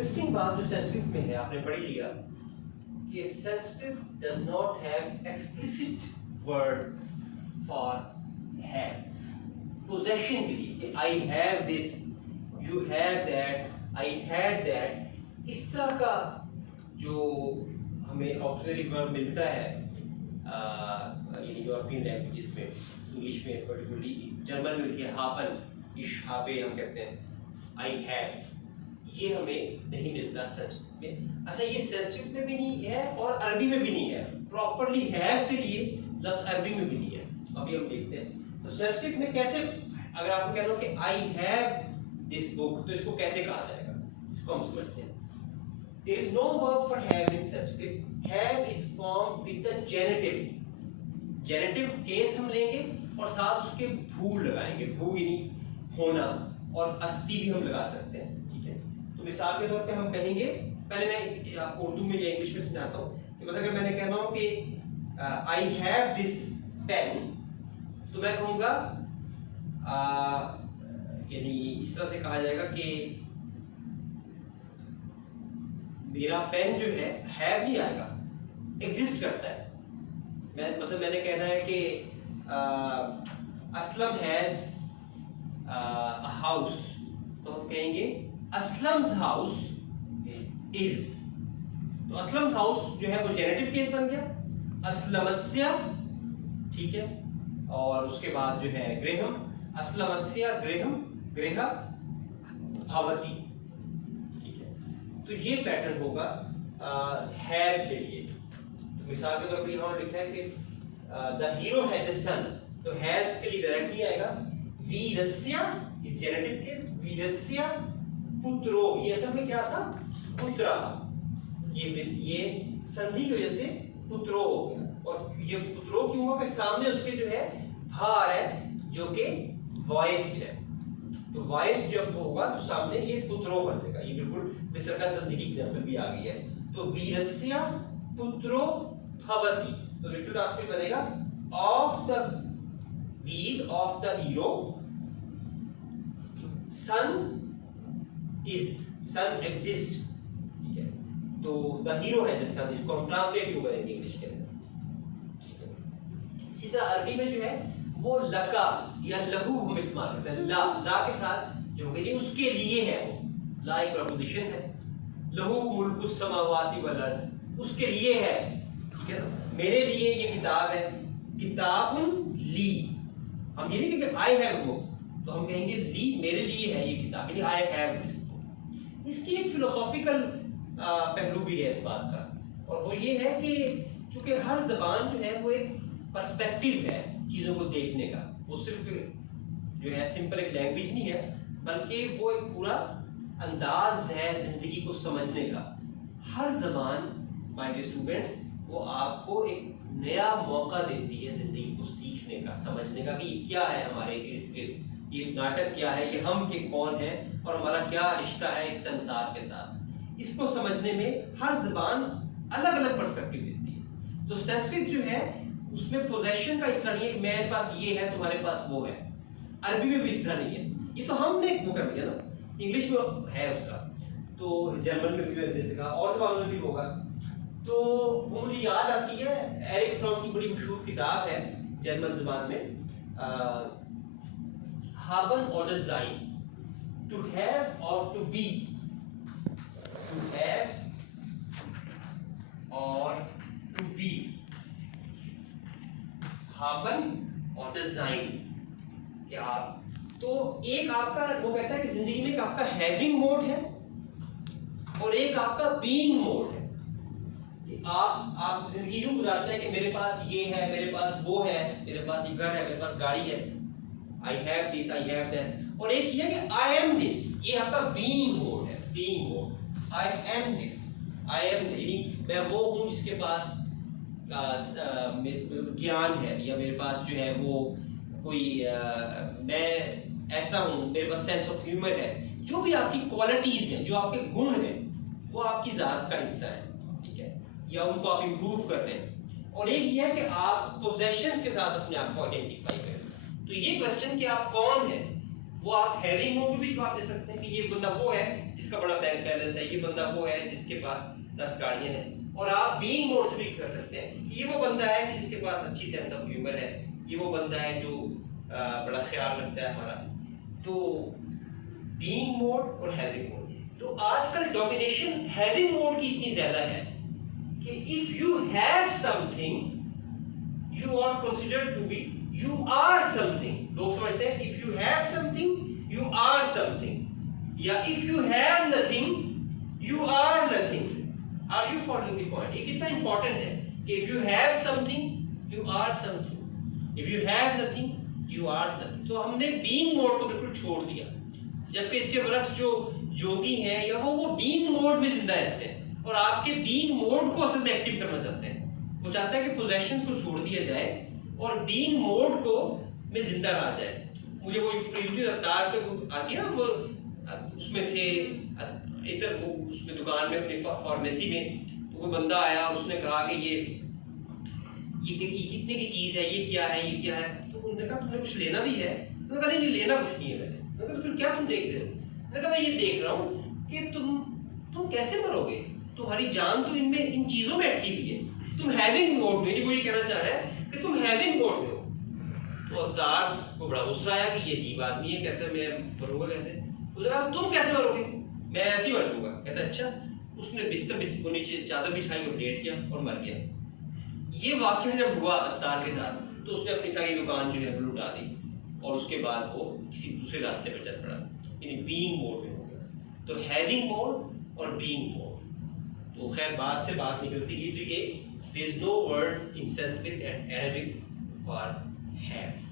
Interesting बात जो संस्कृत में है, आपने पढ़ी लिया कि Sanskrit does not have explicit word for have, possession के लिए कि I have this, you have that, I had that, इस तरह का जो हमें ऑक्सिलरी वर्ब मिलता है यानी यूरोपियन लैंग्वेजेस में, इंग्लिश में पर्टिकुलरली, जर्मन में लिखिए हापन, इश हाबे हम कहते हैं, आई हैव, ये हमें नहीं मिलता संस्कृत में। अच्छा, ये संस्कृत में भी नहीं है और अरबी में भी नहीं है, प्रॉपरली हैव के लिए लफ्ज अरबी में भी नहीं है। अभी हम देखते हैं तो संस्कृत में कैसे, अगर आपको कह रहा हूं कि आई हैव दिस बुक, तो इसको कैसे कहा जाएगा, इसको हम समझते हैं। There is no verb for have in Sanskrit. Have is formed with the genitive. Genitive case हम लेंगे और साथ उसके भू लगाएंगे, भू यानी होना, और अस्थि भी हम लगा सकते हैं, ठीक है। तो मिसाल के तौर पे हम कहेंगे, पहले मैं उर्दू में या इंग्लिश में समझाता हूँ कि मतलब अगर मैंने कह रहा हूँ कि आई हैव दिस पेन, तो मैं कहूँगा यानी इस तरह से कहा जाएगा कि मेरा पेन जो है हैव नहीं आएगा, एग्जिस्ट करता है। मतलब मैंने कहना है कि असलम हैज अ हाउस, तो हम कहेंगे असलम्स हाउस इज, तो असलम्स हाउस जो है वो जेनेटिव केस बन गया, असलमस्य, ठीक है। और उसके बाद जो है गृहम, असलमस्य गृहम, गृह भवति, तो ये पैटर्न होगा हैव के लिए। तो मिसाल के तौर पर यहाँ लिखा है कि द हीरो हैज ए सन, तो हैज के लिए डायरेक्ट नहीं आएगा, वीरस्य इस जेनेटिव केस, वीरस्य पुत्रो, ये असल में क्या था, पुत्र, ये संधि की वजह से पुत्रो हो गया। और ये पुत्रो क्यों हुआ कि सामने उसके जो है भार है जो कि वॉइस्ड है, तो वॉइस जब होगा तो सामने ये पुत्रो बन जाएगा। ये बिल्कुल विसर्ग संधि की एग्जांपल भी आ गई है। तो वीरस्य पुत्रो भवति, तो लिटिल ट्रांसलेट बनेगा ऑफ द वीर, of the hero, son is, son exist, ठीक है। तो the hero has a son, इसको हम ट्रांसलेट क्यों करेंगे इंग्लिश के अंदर। इसी तरह अरबी में जो है वो लका या लहू हम इस्तेमाल करते हैं, ला के साथ जो होगा ये उसके लिए है, वो ला एक प्रपोजिशन है, लहू मुल्कुस समावाति वल अर्ज़, उसके लिए है, ठीक है। मेरे लिए ये किताब है, किताबुन ली, हम ये नहीं कहेंगे आई हैव वो, तो हम कहेंगे ली, मेरे लिए है ये किताब, यानी आई हैव दिस। इसकी एक फिलोसॉफिकल पहलू भी है इस बात का, और वो ये है कि चूंकि हर जबान जो है वो एक पर्सपेक्टिव है चीज़ों को देखने का, वो सिर्फ जो है सिंपल एक लैंग्वेज नहीं है, बल्कि वो एक पूरा अंदाज है ज़िंदगी को समझने का। हर ज़बान, माय डियर स्टूडेंट्स, वो आपको एक नया मौका देती है ज़िंदगी को सीखने का, समझने का कि ये क्या है हमारे इर्द गिर्द, ये नाटक क्या है, ये हम के कौन हैं और हमारा क्या रिश्ता है इस संसार के साथ। इसको समझने में हर ज़बान अलग अलग पर्सपेक्टिव देती है। तो संस्कृत जो है उसमें पोजेशन का इस तरह नहीं है कि मेरे पास ये है तुम्हारे पास वो है, अरबी में भी इस तरह नहीं है, ये तो हमने वो कर दिया ना, इंग्लिश में है उस तरह, तो जर्मन में भी मैंने जैसे कहा और जबानों में भी होगा। तो वो मुझे याद आती है, एरिक फ्रॉम की बड़ी मशहूर किताब है जर्मन जबान में, haben oder sein, to have or to be, to have or to be, haben oder sein, क्या आप, तो एक आपका वो कहता है कि जिंदगी में एक आपका हैविंग मोड है और एक आपका बीइंग मोड है। आप जिंदगी यूं गुजारते हैं कि मेरे पास ये है, मेरे पास वो है, मेरे पास ये घर है, मेरे पास गाड़ी है, I have this, I have that, और एक ये है कि आई एम दिस, ये आपका बीइंग मोड है, being mode, I am this, I am, यानी मैं वो हूँ जिसके पास ज्ञान है, या मेरे पास जो है वो कोई मैं ऐसा हूँ, मेरे पास सेंस ऑफ ह्यूमर है, जो भी आपकी क्वालिटीज हैं, जो आपके गुण हैं, वो आपकी जात का हिस्सा है, ठीक है, या उनको आप इम्प्रूव कर रहे हैं। और एक ये है कि आप पोजेशंस के साथ अपने आप को आइडेंटिफाई करें। तो ये क्वेश्चन कि आप कौन हैं, वो आप हैविंग मोड में भी जवाब दे सकते हैं कि ये बंदा वो है जिसका बड़ा बैंक बैलेंस है, ये बंदा वो है जिसके पास 10 गाड़ियां हैं। और आप बीइंग मोड से भी कर सकते हैं, ये वो बंदा है कि जिसके पास अच्छी सेंस ऑफ ह्यूमर है, ये वो बंदा है जो बड़ा ख्याल रखता है हमारा। तो बीइंग मोड और हैविंग मोड, तो आजकल डोमिनेशन हैविंग मोड की इतनी ज्यादा है कि if you have something you are considered to be, you are something. लोग समझते हैं if you have something you are something, या if you have nothing you are nothing. Are you following the point? ये कितना important है कि if you have something you are something, if you have nothing you are nothing. तो हमने being mode को बिल्कुल छोड़ दिया, जबकि इसके बरक्स जो योगी हैं या वो बीइंग मोड में जिंदा रहते हैं और आपके बीइंग मोड को असल में एक्टिव करना चाहते हैं। वो चाहता है कि पोजेशंस को छोड़ दिया जाए और बीइंग मोड को में जिंदा रहा जाए। मुझे वो फ्रीली रफ्तार पे आती है ना, वो उसमें थे इधर वो उसमें दुकान में अपनी फार्मेसी में, तो कोई बंदा आया और उसने कहा कि ये कितने की चीज़ है, ये क्या है, ये क्या है। तो उन्होंने कहा तुमने कुछ लेना भी है? उन्होंने कहा नहीं लेना कुछ नहीं है मैंने। तो फिर क्या तुम देख रहे हो? मैंने कहा मैं ये देख रहा हूँ कि तुम कैसे मरोगे, तुम्हारी जान तो इनमें इन चीज़ों में अटकी हुई है। तुम हैविंग मोड में, वो ये कहना चाह रहा है कि तुम हैविंग मोड में हो। तो अवतार को बड़ा गुस्सा आया कि ये अजीब आदमी है, कहता है मैं मरूंगा कैसे। उसने कहा तुम कैसे मरोगे, मैं ऐसे ही मर जाऊंगा। कहता अच्छा। उसने बिस्तर को नीचे चादर बिछाई और लेट गया और मर गया। ये वाक्य जब हुआ अवतार के साथ, तो उसने अपनी सारी दुकान जो है वो लुटा दी और उसके बाद वो किसी दूसरे रास्ते पर चल पड़ा, यानी बीइंग मोड में हो गया। तो हैविंग मोड और बीइंग मोड, तो खैर बात से बात निकलती है। तो ये there is no word in Sanskrit and Arabic for have.